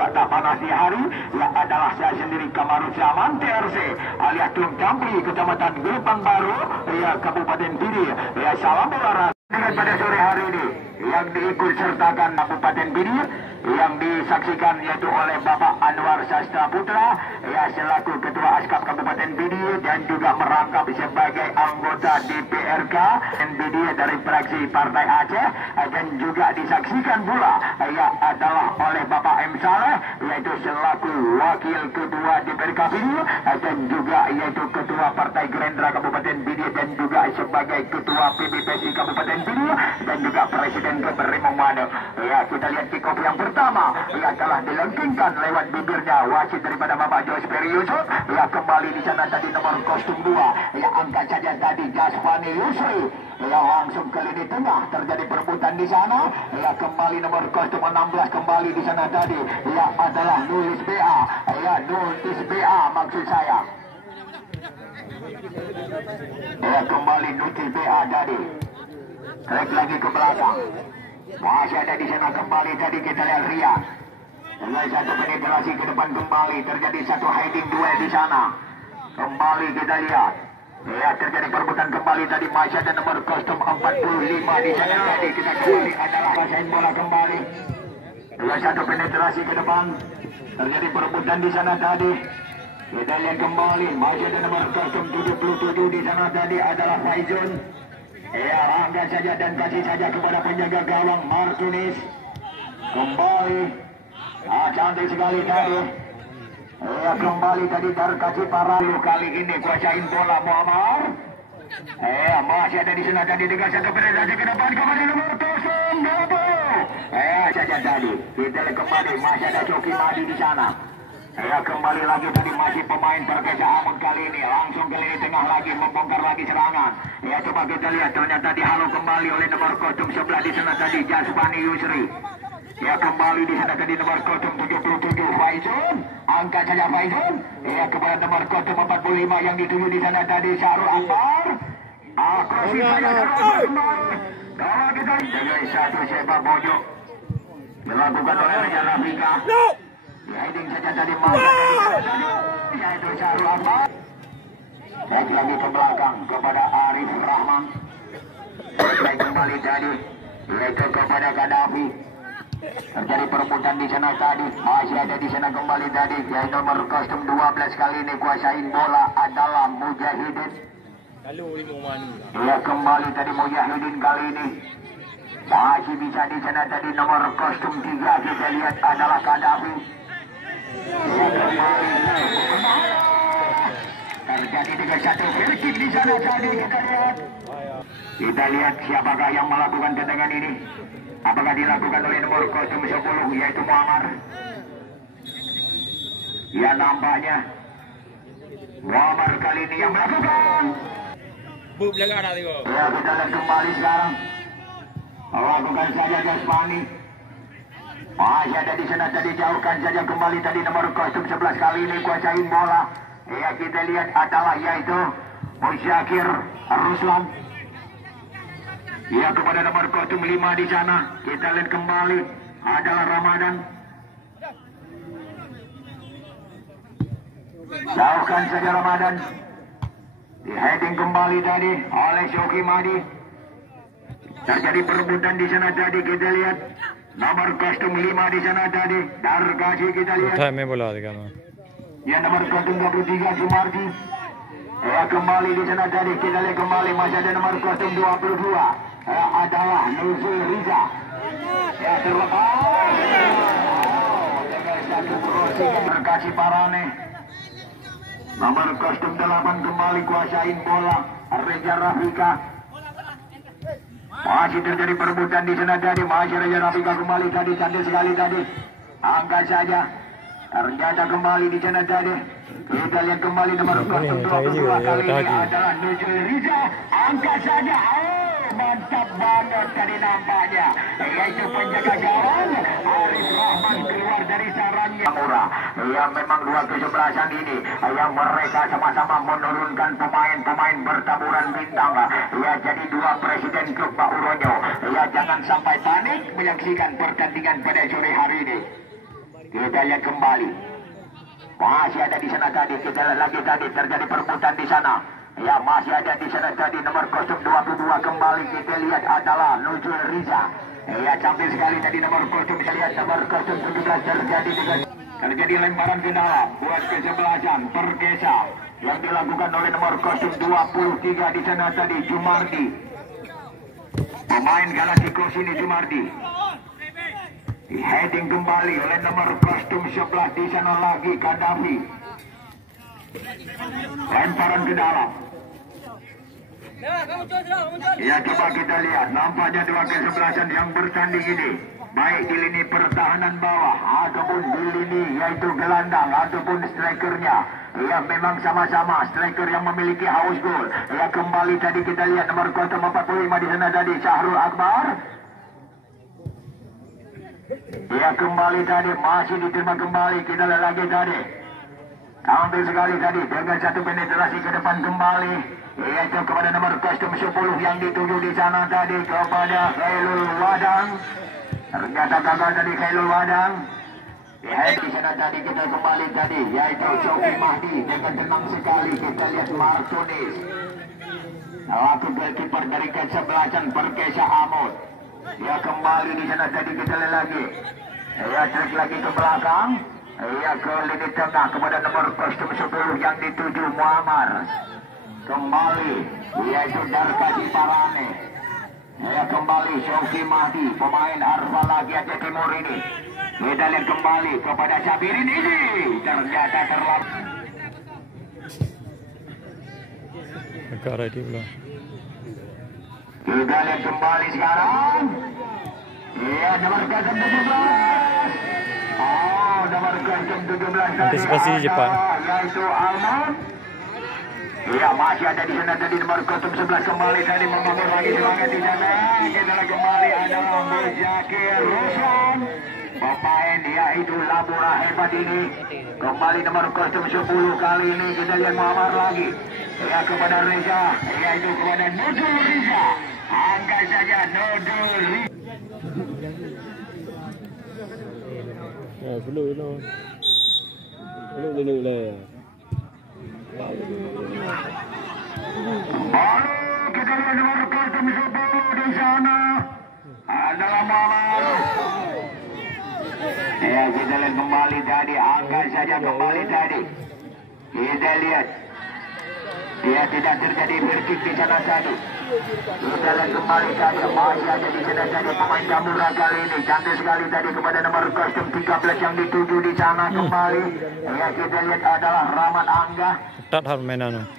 Pada panas di hari yang adalah saya sendiri Kamarud Zaman TRC alias Tung Campri Kecamatan Gepang Baru ya Kabupaten Pidi ya salam olahraga pada sore hari ini yang diikut sertakan Kabupaten Pidi yang disaksikan yaitu oleh Bapak Anwar Sastra Putra ya selaku Ketua Askap Kabupaten Pidi dan juga merangkap sebagai anggota DPRK NPD dari fraksi Partai Aceh dan juga disaksikan pula ya adalah oleh Bapak M. Saleh yaitu selaku Wakil Ketua DPRK Pidi dan juga yaitu Ketua Partai Gerindra Kabupaten Pidi dan juga sebagai Ketua PBPSI Kabupaten Pidi dan juga Presiden Keberimo Mada. Ya kita lihat kick-off yang pertama ya telah dilengkingkan lewat bibirnya wasit daripada Bapak Josper Yusuf ya kembali di sana tadi nomor kostum 2 ya angkat saja tadi Jaswani Yusri ya langsung ke lini tengah terjadi perebutan di sana ya kembali nomor kostum 16 kembali di sana tadi ya adalah Nulis BA ya Nulis BA maksud saya ya kembali Nulis BA tadi trek lagi ke belakang masih ada di sana kembali tadi kita lihat Ria dengan satu penetrasi ke depan kembali terjadi satu hiding duel di sana kembali kita lihat ya terjadi perebutan kembali tadi masih ada nomor kostum 45 di sana tadi kita kembali adalah pasain bola kembali dengan satu penetrasi ke depan terjadi perebutan di sana tadi kita lihat kembali masih ada nomor kostum 77 di sana tadi adalah Faizun ya angkat saja dan kasih saja kepada penjaga gawang Martinez kembali cantik sekali tadi ya kembali tadi terkasih para kali ini kuasain bola Muammar masih ada di sana tadi dengan satu penetrasi ke depan kepada nomor 0 saja tadi kita lihat kembali masih ada Coki Madi di sana ya kembali lagi tadi masih pemain Perkasa Amut kali ini langsung ke lini tengah lagi membongkar lagi serangan ya coba kita lihat ternyata dihalau kembali oleh nomor kostum 11 di sana tadi Jaswani Yusri ya kembali di sana tadi nomor kostum 77 Faizun angkat saja Faizun ya kepada nomor kostum 45 yang dituju di sana tadi Syahrul Akbar akresi saja kembali kalau kita lihat satu sepak pojok dilakukan oleh Raja Rafika ya ini saja tadi mau yaitu Syahrul Akbar lagi ke belakang kepada Arif Rahman dan kembali tadi yaitu kepada Gaddafi terjadi perebutan di sana tadi masih ada di sana kembali tadi yaitu nomor kostum 12 kali ini kuasain bola adalah Mujahidin ya kembali tadi Mujahidin kali ini masih bisa di sana tadi nomor kostum 3 kita lihat adalah Gaddafi terjadi dengan satu free kick di sana tadi kita lihat siapakah yang melakukan tendangan ini apakah dilakukan oleh nomor kostum 10 yaitu Muammar ya nampaknya Muammar kali ini yang melakukan ya kita lihat kembali sekarang lakukan saja Jasmani masih ada di sana tadi jauhkan saja kembali tadi nomor kostum 11 kali ini kuasain bola ya kita lihat adalah yaitu Musyakir Ruslan ya kepada nomor kostum 5 di sana kita lihat kembali adalah Ramadan jauhkan saja Ramadan di heading kembali tadi oleh Shoki Madi terjadi perebutan di sana tadi kita lihat nomor kostum 5 di sana tadi Dargashi kita lihat ya nomor kostum 23 Sumarji ya kembali di sana tadi kita lihat kembali masih ada nomor kostum 22 adalah Nuzul Riza ya terlepas dengan satu crossing Dargashi Parane nomor kostum 8 kembali kuasain bola Reza Rafika masih terjadi perebutan di sana tadi masih Raja Rafika kembali tadi cantik sekali tadi angkat saja ternyata kembali di sana tadi kita lihat kembali nomor kostum 22 kali ini adalah Nuzul Riza angkat saja mantap banget tadi nampaknya yaitu penjaga gawang Arif Rahman keluar dari sarangnya murah ya memang dua kesebelasan ini yang mereka sama-sama menurunkan pemain-pemain bertaburan bintang ya jadi dua presiden klub Pak Uronyo ya jangan sampai panik menyaksikan pertandingan pada sore hari ini Kita lihat kembali. Masih ada di sana tadi. Kita lihat lagi tadi terjadi perebutan di sana. Ya, masih ada di sana tadi nomor kostum 22 kembali kita lihat adalah Nujul Riza. Ya, cantik sekali tadi nomor kostum. Kita lihat nomor kostum 17 terjadi lemparan kendala buat kesebelasan Perkesa yang dilakukan oleh nomor kostum 23 di sana tadi Jumardi. Pemain Galacticos ini Jumardi. Heading kembali oleh nomor kostum 11 di sana lagi Kadafi. Lemparan ke dalam. Ya, coba kita lihat. Nampaknya dua kesebelasan yang bertanding ini, baik di lini pertahanan bawah ataupun di lini yaitu gelandang ataupun strikernya. Ya, memang sama-sama striker yang memiliki haus gol. Ya, kembali tadi kita lihat nomor kostum 45 di sana tadi Syahrul Akbar. Ya, kembali tadi masih diterima kembali. Kita lihat lagi tadi. Ambil sekali tadi dengan satu penetrasi ke depan kembali. Yaitu kepada nomor kostum 10 yang dituju di sana tadi kepada Khairul Wadang. Ternyata gagal tadi Khairul Wadang. Ya, di sana tadi kita kembali tadi yaitu Sofi Mahdi dengan tenang sekali. Kita lihat Martunis. Laku goalkeeper dari kesebelasan Perkesa Amut. Ya, kembali di sana tadi kita lihat lagi. Ya, trik lagi ke belakang. Ya, ke lini tengah kepada nomor kostum 10 yang dituju Muammar. Kembali yaitu Darkadi Parane. Ya, kembali Sofi Mahdi, pemain Arfa lagi Aceh Timur ini. Kita lihat kembali kepada Sabirin ini. Ternyata terlambat. Kita lihat kembali sekarang. Ya, nomor kostum 17. Oh, nomor kostum 17 tadi antisipasi Jepang. Yaitu Alman. Ya, masih ada di sana tadi nomor kostum 11 kembali tadi membangun lagi semangat di sana. Kita lihat kembali adalah Muzakir Ruslan. Pemain yaitu Labura hebat ini. Kembali nomor kostum 10 kali ini kita lihat Muammar lagi. Ya, kepada Reza, yaitu kepada Nujul Riza. Angkat saja Nujul Riza. Ya, dulu lah. Lalu kita lihat nomor kostum 10 di sana adalah Muammar. Ya, kita lihat kembali tadi, angkat saja kembali tadi. Kita lihat, dia tidak terjadi berkik di sana tadi. Kita lihat kembali tadi, masih ada di sana tadi pemain Jamura kali ini. Cantik sekali tadi kepada nomor kostum 13 yang dituju di sana kembali. Ya, kita lihat adalah Rahmat Angga. Ketat hal mainan.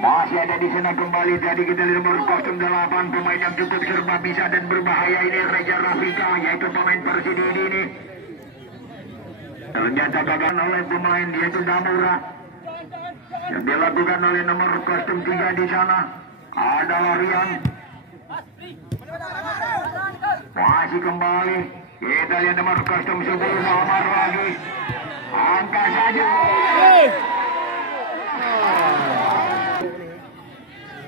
Masih ada di sana kembali tadi kita lihat nomor kostum 8 pemain yang cukup serba bisa dan berbahaya ini Reza Rafika yaitu pemain Persidi ini. Ternyata gagal oleh pemain yaitu Damura. Yang dilakukan oleh nomor kostum 3 di sana adalah Rian. Masih kembali kita lihat nomor kostum 10 Muammar lagi. Angkat saja.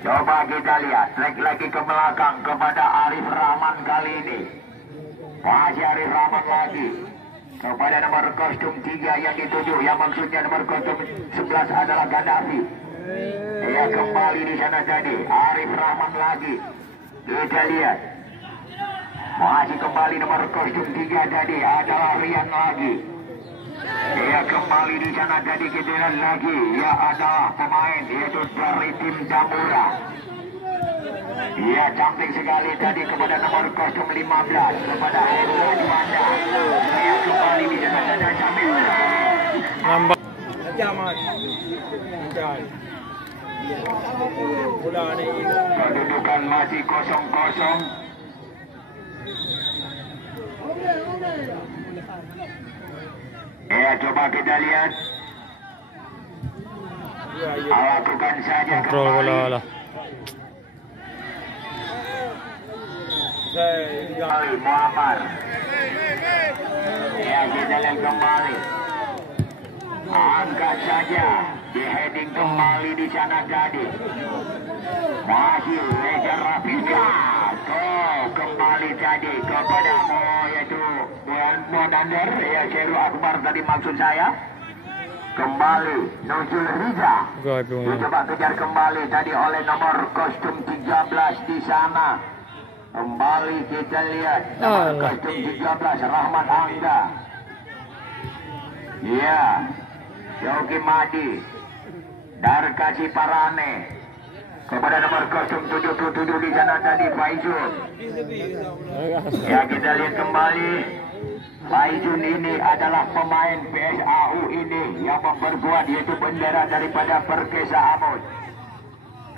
Coba kita lihat lagi ke belakang kepada Arif Rahman kali ini. Masih Arif Rahman lagi kepada nomor kostum 3 yang dituju, yang maksudnya nomor kostum 11 adalah Gaddafi. Ya, kembali di sana tadi Arif Rahman lagi. Kita lihat masih kembali nomor kostum 3 tadi adalah Rian lagi. Ya, kembali di sana tadi kita lihat lagi ya adalah pemain yaitu dari tim Jamura. Ya, cantik sekali tadi kepada nomor kostum 15 kepada Heru Juanda. Ya, kembali di sana ada Jamil. Nambah. Kedudukan masih 0-0. Ya, coba kita lihat. Lakukan saja Kontrol bola kembali. lah. Kembali Muammar. Ya, kita lihat kembali. Angkat saja. Di heading kembali di sana tadi. Masih Reza Rafika. Kembali tadi kepada yaitu Muadander ya, Syeru Akbar tadi maksud saya. Kembali Nujul Riza. Dicoba kejar kembali tadi oleh nomor kostum 13 di sana. Kembali kita lihat nomor kostum 13 Rahmat Angga. Ya, Yogi Madi. Darkasi Parane. Kepada nomor kostum 77 di sana tadi Faizun. Ya, kita lihat kembali. Faizun ini adalah pemain PSAU ini yang memperkuat yaitu bendera daripada Perkesa Amon.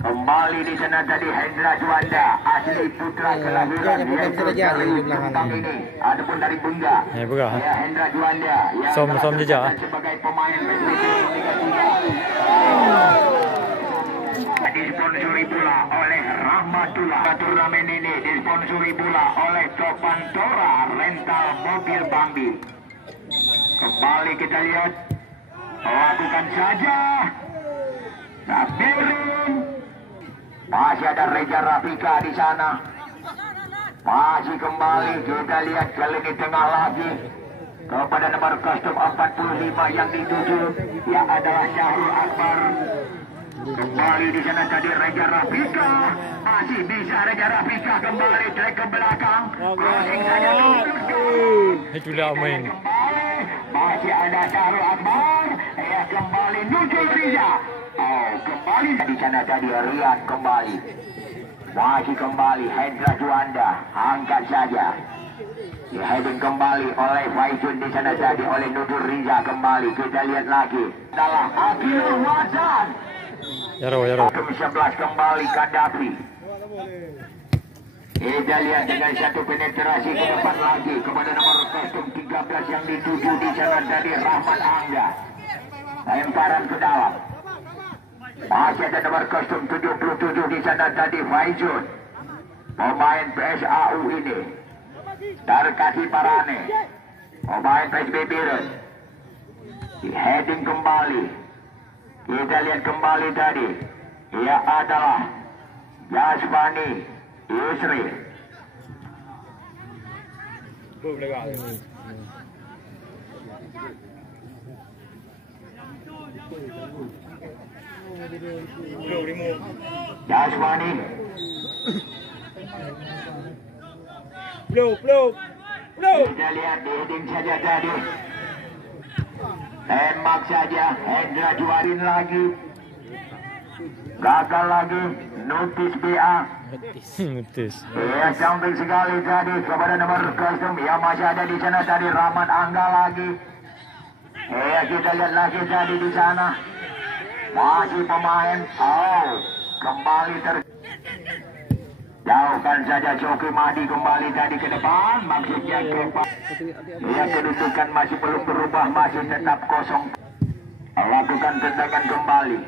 Kembali di sana tadi Hendra Juanda, asli putra kelahiran yaitu dari Jepang ini, adapun dari Bunda. Ya, Hendra Juanda yang sebagai pemain PSBB disponsori pula oleh Rahmatullah. Turnamen ini disponsori pula oleh Topantora Rental Mobil Bambi. Kembali kita lihat, lakukan saja. Sabirin. Masih ada Reza Rafika di sana. Masih kembali kita lihat kali ini tengah lagi kepada nomor kostum 45 yang dituju yang adalah Syahrul Akbar. Kembali di sana tadi Reza Rafika, masih bisa Reza Rafika kembali trek ke belakang, crossing saja itulah main. Masih ada Syahrul Akbar, ya kembali Nujul Riza. Kembali di sana tadi Rian kembali, masih kembali Hendra Juanda, angkat saja. Heading kembali oleh Faizun di sana tadi oleh Nujul Riza kembali. Kita lihat lagi adalah Akilul Wasan. Yaro. 11 kembali Kadafi. Kita lihat dengan satu penetrasi ke depan lagi kepada nomor kostum 13 yang dituju di sana tadi Rahmat Angga. Lemparan ke dalam. Masih ada nomor kostum 77 di sana tadi Faizun. Pemain PSAU ini. Darkasi Parane. Pemain PSBB. Heading kembali. Kita lihat kembali tadi. Ia adalah Yasmani Yusri. Yasmani. Kita lihat di heading saja tadi. Tembak saja, Hendra Juarin lagi. Gagal lagi, notis BA. Notis. Ya, cantik sekali tadi kepada nomor kostum yang masih ada di sana tadi Rahmat Angga lagi. Ya, kita lihat lagi tadi di sana. Masih pemain. Kembali jauhkan saja Coki Madi kembali tadi ke depan, maksudnya ke depan. Ya, kedudukan masih belum berubah, masih tetap kosong. Lakukan tendangan kembali.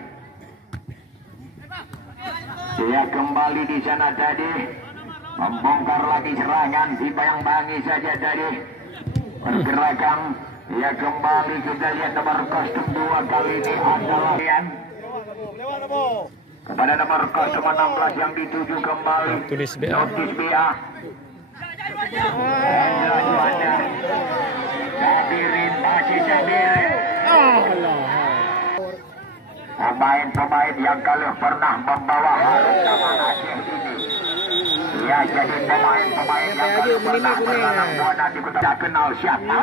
Ya, kembali di sana tadi membongkar lagi serangan, dibayang-bayangi saja tadi pergerakan. Ya, kembali kita lihat nomor kostum 2 kali ini adalah kepada nomor kostum 16 yang dituju kembali Tulis BA. Sabirin, masih Sabirin. Pemain-pemain yang kalau pernah membawa harum nama Aceh ini. Ya, jadi pemain-pemain yang kalau pernah berlalang buana di kota kenal siapa.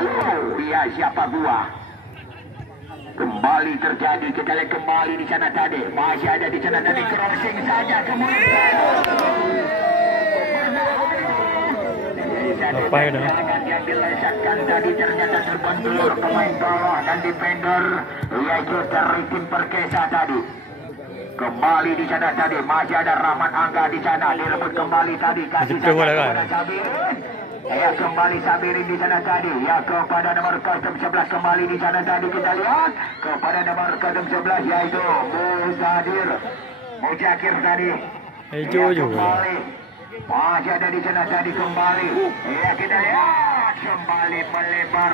Ya, siapa gua. Kembali terjadi, kita lihat kembali di sana tadi. Masih ada di sana tadi, crossing saja kemudian. Apa ya dah? Yang dilesatkan tadi ternyata terbentur pemain bawah dan defender yaitu Terikin Perkesa tadi. Kembali di sana tadi, masih ada Rahmat Angga di sana, direbut kembali tadi, kasih saja kepada Sabirin. Ya, kembali Sabirin di sana tadi. Ya, kepada nomor kostum 11 kembali di sana tadi, kita lihat kepada nomor kostum 11 yaitu Mujakir tadi. Hijau juga. Masih ada di sana tadi kembali. Ya, kita lihat kembali melebar.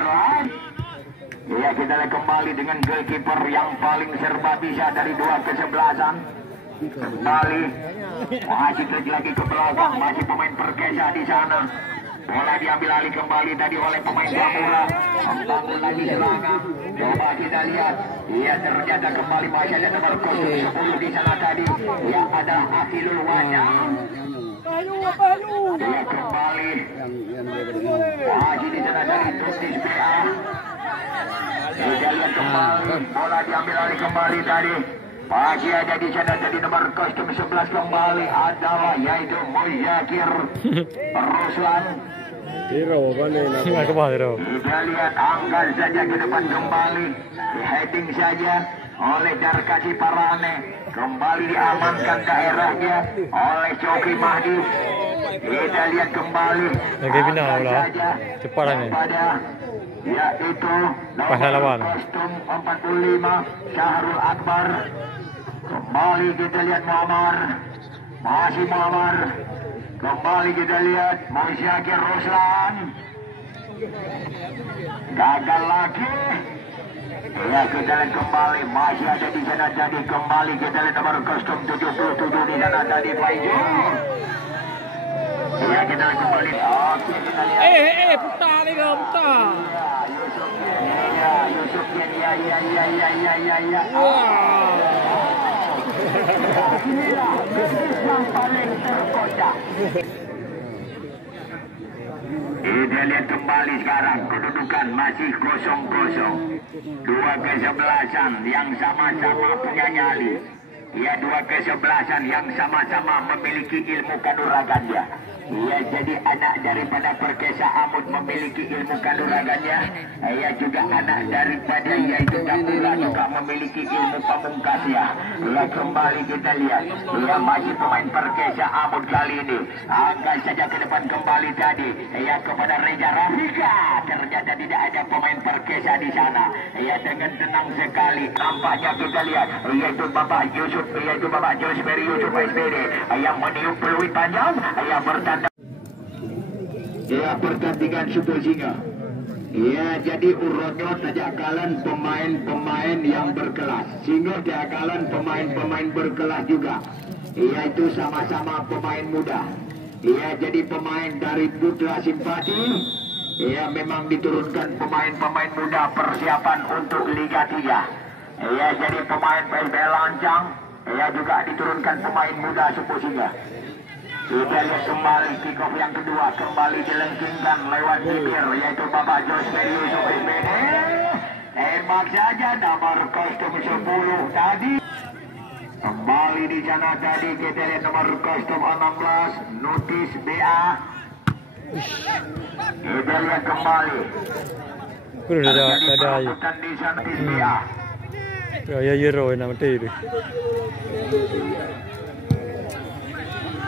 Ya, kita lihat kembali dengan goalkeeper yang paling serba bisa dari dua kesebelasan. Kembali masih lagi ke belakang, masih pemain Perkesa di sana. Bola diambil alih kembali tadi oleh pemain Bamura. Membangun lagi serangan. Coba kita lihat. Ia ternyata kembali masih ada nomor 10 di sana tadi. Yang adalah Akilul Wajah. Dia kembali. Masih di sana dari Tutis PA. Kita lihat kembali. Bola diambil alih kembali tadi. Masih ada di sana tadi nomor kostum 11 kembali adalah yaitu Muzakir Ruslan. Aku baru. Kita lihat angkat saja ke depan kembali. Heading saja oleh Darkasi Parane. Kembali diamankan daerahnya oleh Coki Mahdi. Kita lihat kembali. Lagi final lah. Cepat lah ni. Yaitu Pahlawan. kostum 45 Syahrul Akbar. Kembali kita lihat Muammar. Masih Muammar. Kembali kita lihat Muzakir Ruslan. Gagal lagi. Ya, kita lihat kembali. Masih ada di sana tadi. Kembali kita lihat nomor kostum 77 di sana tadi Faizul. Ya, kita lihat kembali. Oke, kita lihat. putar ni kau putar. Yusuf ya. Inilah yang paling terkocak. Kita lihat kembali sekarang kedudukan masih 0-0. Dua kesebelasan yang sama-sama punya nyali. Ya, dua kesebelasan yang sama-sama memiliki ilmu kanuragannya. Ia jadi anak daripada Perkesa Amud memiliki ilmu kanuragannya. Ia juga anak daripada yaitu Gapura juga memiliki ilmu pamungkasnya. Ia kembali kita lihat. Ia masih pemain Perkesa Amud kali ini. Angkat saja ke depan kembali tadi. Ia kepada Reza Rafika. Ternyata tidak ada pemain Perkesa di sana. Ia dengan tenang sekali. Nampaknya kita lihat. Yaitu Bapak Yusuf. Yaitu Bapak Josberi Yusuf SPD. Ia meniup peluit panjang. Ia bertanda. Ya, pertandingan Super Singa. Ya, jadi urutnya tidak kalan pemain-pemain yang berkelas. Sehingga tidak kalan pemain-pemain berkelas juga. Yaitu sama-sama pemain muda. Ya, jadi pemain dari Putra Simpati. Ya, memang diturunkan pemain-pemain muda persiapan untuk Liga 3. Ya, jadi pemain PSBL Lancang. Ya, juga diturunkan pemain muda Super Singa. Kita lihat kembali kick off yang kedua kembali dilengkingkan lewat bibir yaitu Bapak Josberi Yusuf SPD. Tembak saja nomor kostum 10 tadi. Kembali di sana tadi kita lihat nomor kostum 16 Nutis BA. Kita lihat kembali. Kurang ada air. Di sana Nutis BA. Ya Euro nama tu.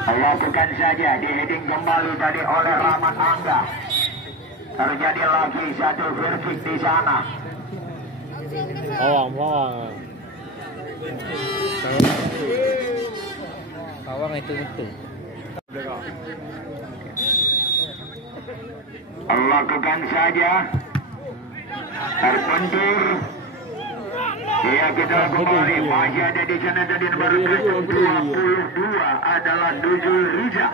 Lakukan saja di heading kembali tadi oleh Rahmat Angga. Terjadi lagi satu free kick di sana. Awang. Awang itu. Lakukan saja. Terbentur. Ya, kita kembali. Masih ada di sana tadi nomor 22 adalah Nuzul Riza.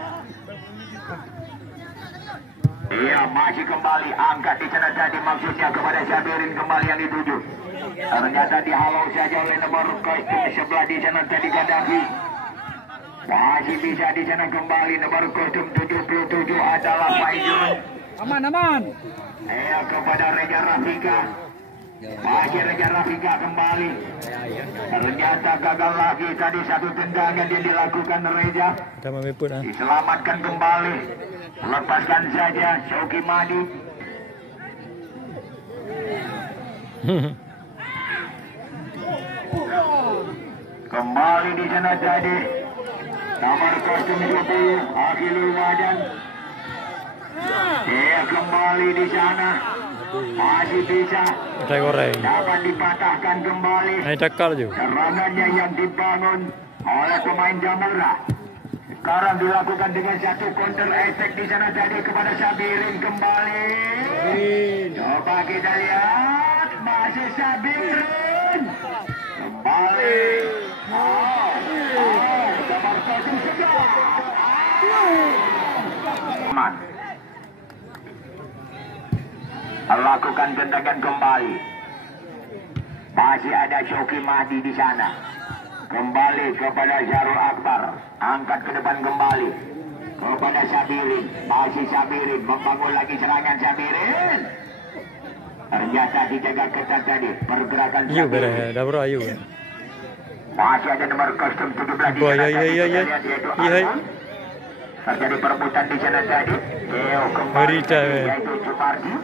Iya, masih kembali angkat di sana tadi maksudnya kepada Syabirin kembali yang dituju. Ternyata dihalau saja oleh nomor kostum sebelah di sana tadi Gaddafi. Masih bisa di sana kembali nomor kostum 77 adalah Faizul. Aman. Iya, kepada Reza Rafika. Masih Reza Rafika kembali. Ternyata gagal lagi tadi satu tendangan yang dilakukan Reza. Dah memiput ah. Diselamatkan kembali. Lepaskan saja Shoki Madi. Kembali di sana tadi nomor kostum 20 Akilul Wajan. Dia kembali di sana. Masih bisa Ada goreng. dapat dipatahkan kembali. Naik cakar je. Serangannya yang dibangun oleh pemain Jamura. Sekarang dilakukan dengan satu counter attack di sana tadi kepada Sabirin kembali. Coba kita lihat masih Sabirin kembali. Lakukan tendangan kembali. Masih ada Shoki Mahdi di sana. Kembali kepada Syarul Akbar. Angkat ke depan kembali kepada Sabirin. Masih Sabirin membangun lagi serangan Sabirin. Ternyata dijaga ketat tadi pergerakan Ayu Sabirin. berah, dah berah ayu. Masih ada nomor kostum 17 di sana. Ya. Terjadi perebutan di sana tadi. Kembali Berita, yaitu Supardi.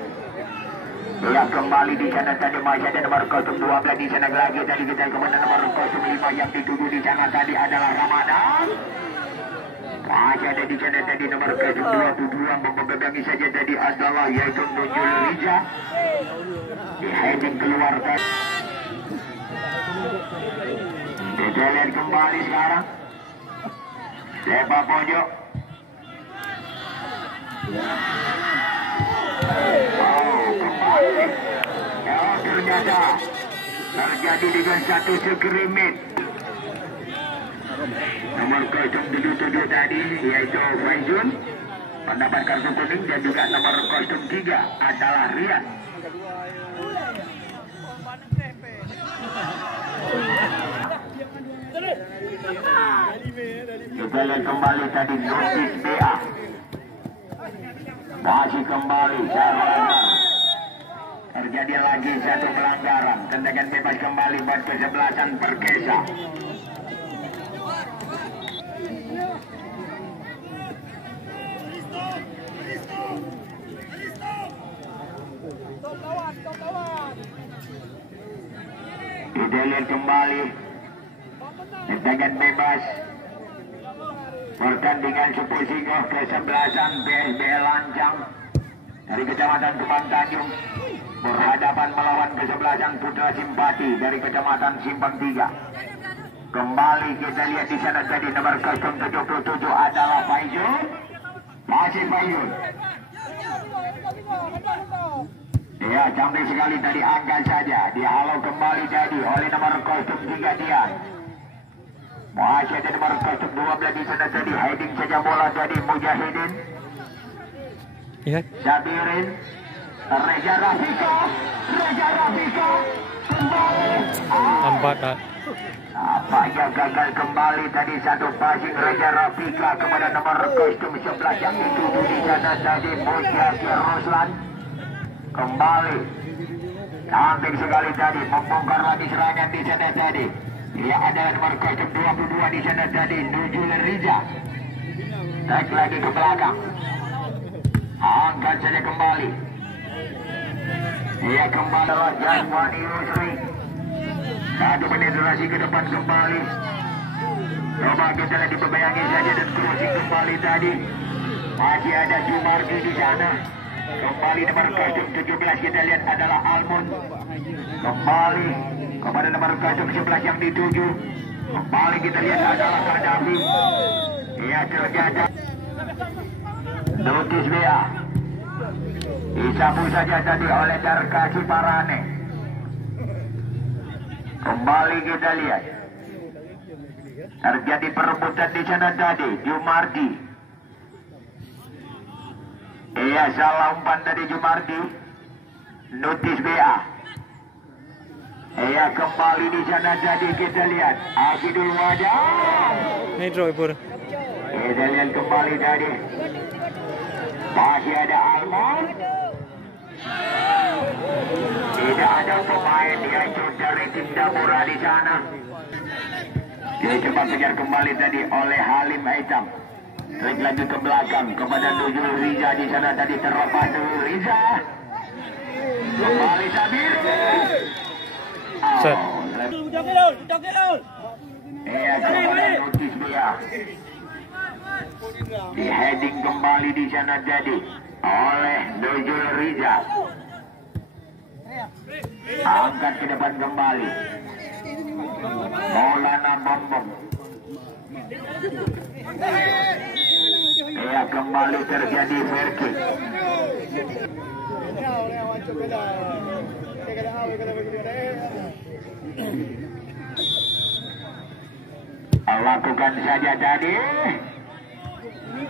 Ya, kembali di sana tadi masih ada nomor kostum 12 di sana lagi tadi kita kepada nomor kostum 5 yang dituju di sana tadi adalah Ramadan. Masih ada di sana tadi nomor kostum 22 memegangi saja tadi adalah yaitu Nujul Riza. Di heading keluar tadi. Kita lihat kembali sekarang. Lebar pojok. Ternyata terjadi dengan satu skrimmit. Nomor kostum 77 tadi yaitu Faizun mendapat kartu kuning dan juga nomor kostum 3 adalah Rian. Kita lihat kembali tadi notis BA. Masih kembali terjadi lagi satu pelanggaran. Tendangan bebas kembali buat kesebelasan Perkesa. Kita lihat kembali tendangan bebas pertandingan Supu Singoh kesebelasan PSBL Lancang dari Kecamatan Kebang Tanjung berhadapan melawan kesebelasan Putra Simpati dari Kecamatan Simpang 3. Kembali kita lihat di sana tadi nomor kostum 77 adalah Faizun. Masih Faizun. Ya, cantik sekali tadi angkat saja. Dihalau kembali tadi oleh nomor kostum 3 Dian. Masih ada nomor kostum 12 di sana tadi. Heading saja bola tadi Mujahidin. Ya. Sabirin. Reza Rafika kembali. Empat tak. Apakah gagal kembali tadi satu passing Reza Rafika kepada nomor kostum 11 yang dituju di sana tadi Mujahidin Ruslan. Kembali cantik sekali tadi membongkar lagi serangan di sana tadi. Dia adalah nomor kostum 22 di sana tadi Nujul Riza. Tarik lagi ke belakang. Angkat saja kembali. Dia kembali adalah Jaswani Yusri. Satu penetrasi ke depan kembali. Coba kita lihat diperbayangi saja dan crossing kembali tadi. Masih ada Jumardi di sana. Kembali nomor kostum 17 kita lihat adalah Almon. Kembali kepada nomor kostum 11 yang dituju. Kembali kita lihat adalah Kadafi. Ia terjaga. Notis BA. Disapu saja tadi oleh Darka Siparane. Kembali kita lihat. Terjadi perebutan di sana tadi. Jumardi. Iya, salah umpan dari Jumardi. Notis BA. Iya, kembali di sana tadi kita lihat. Abidul Wajah. Ini Troy pur. Kita lihat kembali tadi. Masih ada Almon. Tidak ada pemain yaitu dari tim Damura di sana. Dia coba kejar kembali tadi oleh Halim Aitam. Tarik lagi ke belakang kepada Nujul Riza di sana tadi terlepas Nujul Riza. Kembali Sabir. Set. Iya, kepada notis dia. Di heading kembali di sana jadi oleh Nujul Riza. Angkat ke depan kembali. Maulana Bombom. Ya, kembali terjadi fair kick. Lakukan saja tadi.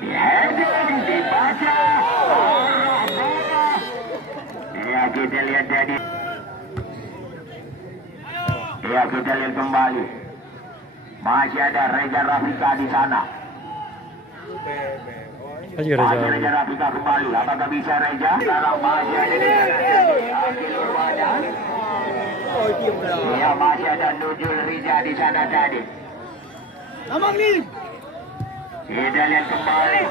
Heading dibaca. Ya kita lihat tadi. Ya kita lihat kembali. Masih ada Reza Rafika di sana. Masih ada Masih jauh. Reza Rafika kembali. Apakah bisa Reza? Sekarang masih ada di sana. Ya masih ada Nujul Riza di sana tadi. Kita lihat kembali.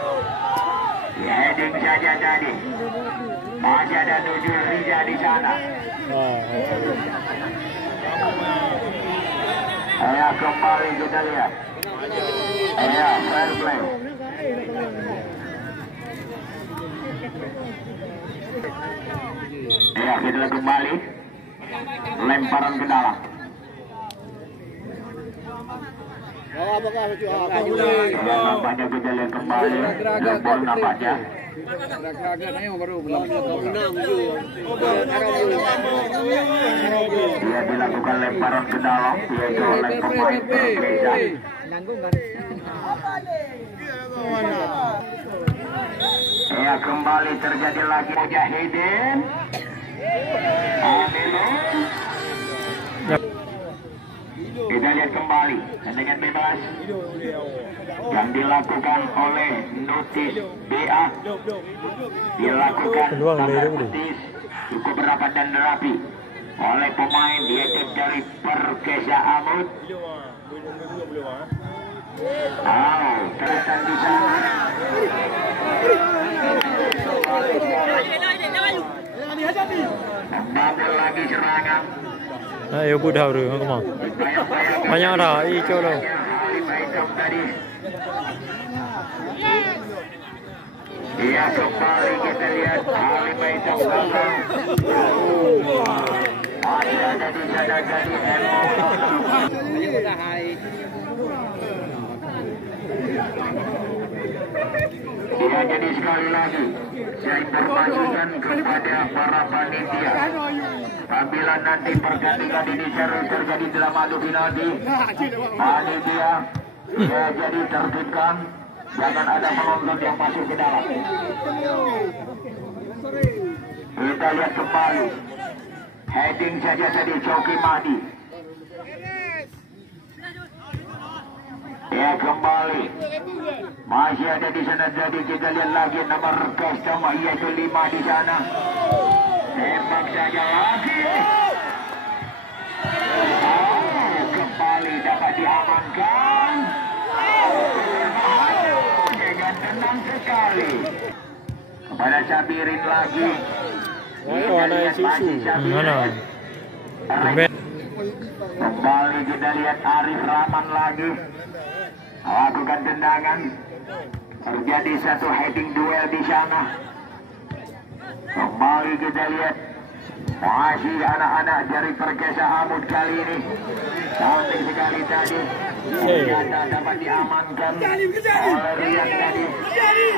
Heading saja tadi. Masih ada Nujul Riza di sana. Ya kembali kita lihat. Ya fair play. Ya kita lihat kembali. Lemparan ke dalam. Nampaknya kita lihat kembali. Bol nampaknya. Dia dilakukan lemparan ke dalam, yaitu oleh pemain berbeda. Ya kembali terjadi lagi Mujahidin. Kita lihat kembali tendangan bebas yang dilakukan oleh Notis BA, dilakukan sangat petis, cukup rapat dan rapi oleh pemain yaitu dari Perkesa Amut. Terusan di sana. Membangun lagi serangan. Ayo budak dulu, kamu mau? Banyak dah, hijau loh. Iya kembali kita lihat Halim Baitam belakang. Masih ada di sana jadi Iya jadi sekali lagi saya informasikan kepada para panitia, apabila nanti pertandingan ini seru terjadi dalam adu penalti, panitia ya jadi tertibkan, jangan ada penonton yang masuk ke dalam. Kita lihat kembali heading saja tadi Coki Mahdi. Ya kembali masih ada di sana, jadi kita lihat lagi nomor custom yaitu 5 di sana. Tembak saja lagi. Kembali dapat diamankan dengan tenang sekali kepada Sabirin lagi. Ada susu. Mana? Kembali kita lihat Arif Rahman lagi lakukan tendangan. Terjadi satu heading duel di sana. Kembali kita lihat masih anak-anak dari Perkesa Amut kali ini. Cantik sekali tadi. Ternyata dapat diamankan oleh Rian tadi.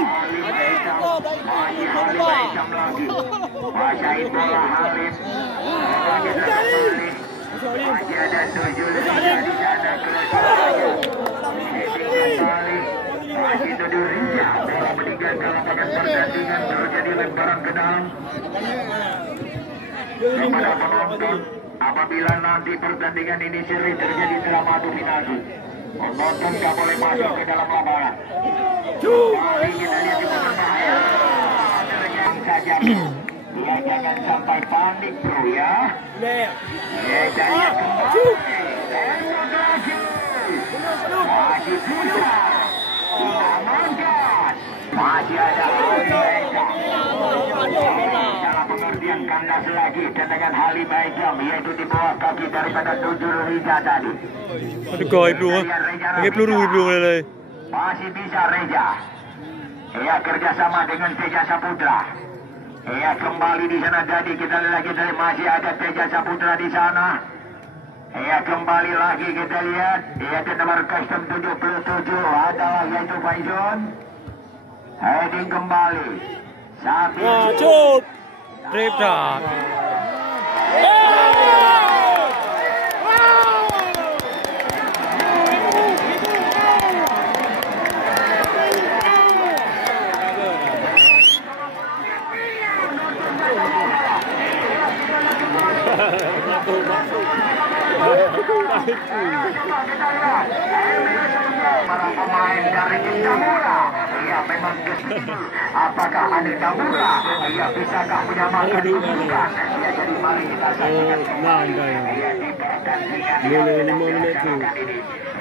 Halim Baitam. Masih Halim Baitam lagi. Kuasain bola Halim. Kita kembali. Masih ada 7 di sana. Kembali masih tuduh Rinja. Bola meninggalkan lapangan pertandingan, terjadi lemparan ke dalam. Kepada penonton, apabila nanti pertandingan ini seri terjadi drama adu penalti, penonton tidak boleh masuk ke dalam lapangan. Mari kita lihat itu berbahaya. Yang saja, ya jangan sampai panik bro ya. Ya jangan kembali. Masih punya diamankan. Masih ada salah pengertian kandas lagi tendangan Halim Baitam, yaitu di bawah kaki daripada Nujul Riza tadi. Aduh kau iblu, pakai peluru iblu lele. Masih bisa Reza. Ya kerjasama dengan Teja Saputra. Ya kembali di sana jadi kita lihat lagi dari masih ada Teja Saputra di sana. Ya kembali lagi kita lihat, yaitu nomor custom 77 adalah yaitu Faizon. Heading kembali. Sapi. Cup. Trip dah. Para pemain dari tim Tamura, ia memang kecil. Apakah Andi Tamura, ia bisakah menyamakan kedudukan? Ya, jadi mari kita saksikan kembali. Ia di pertandingan 5 menit itu.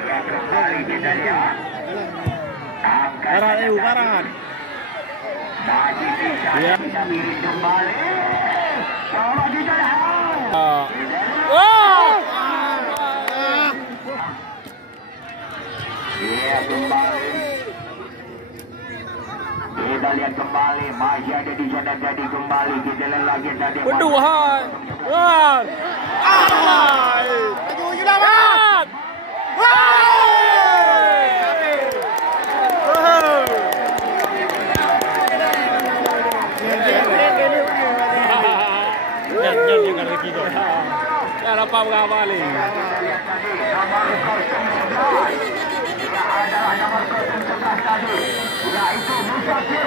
Ia kembali kita lihat. Barat barat. Masih bisa miring kembali. Coba kita lihat. Iya kembali. Kita lihat kembali masih ada di sana jadi kembali kita lihat lagi tadi. Waduh, hai. Maju Julawan. Dia kan lagi tu. Ya lepas berapa ni? Nomor 011. Ia adalah nomor 011 tadi. Yaitu Musafir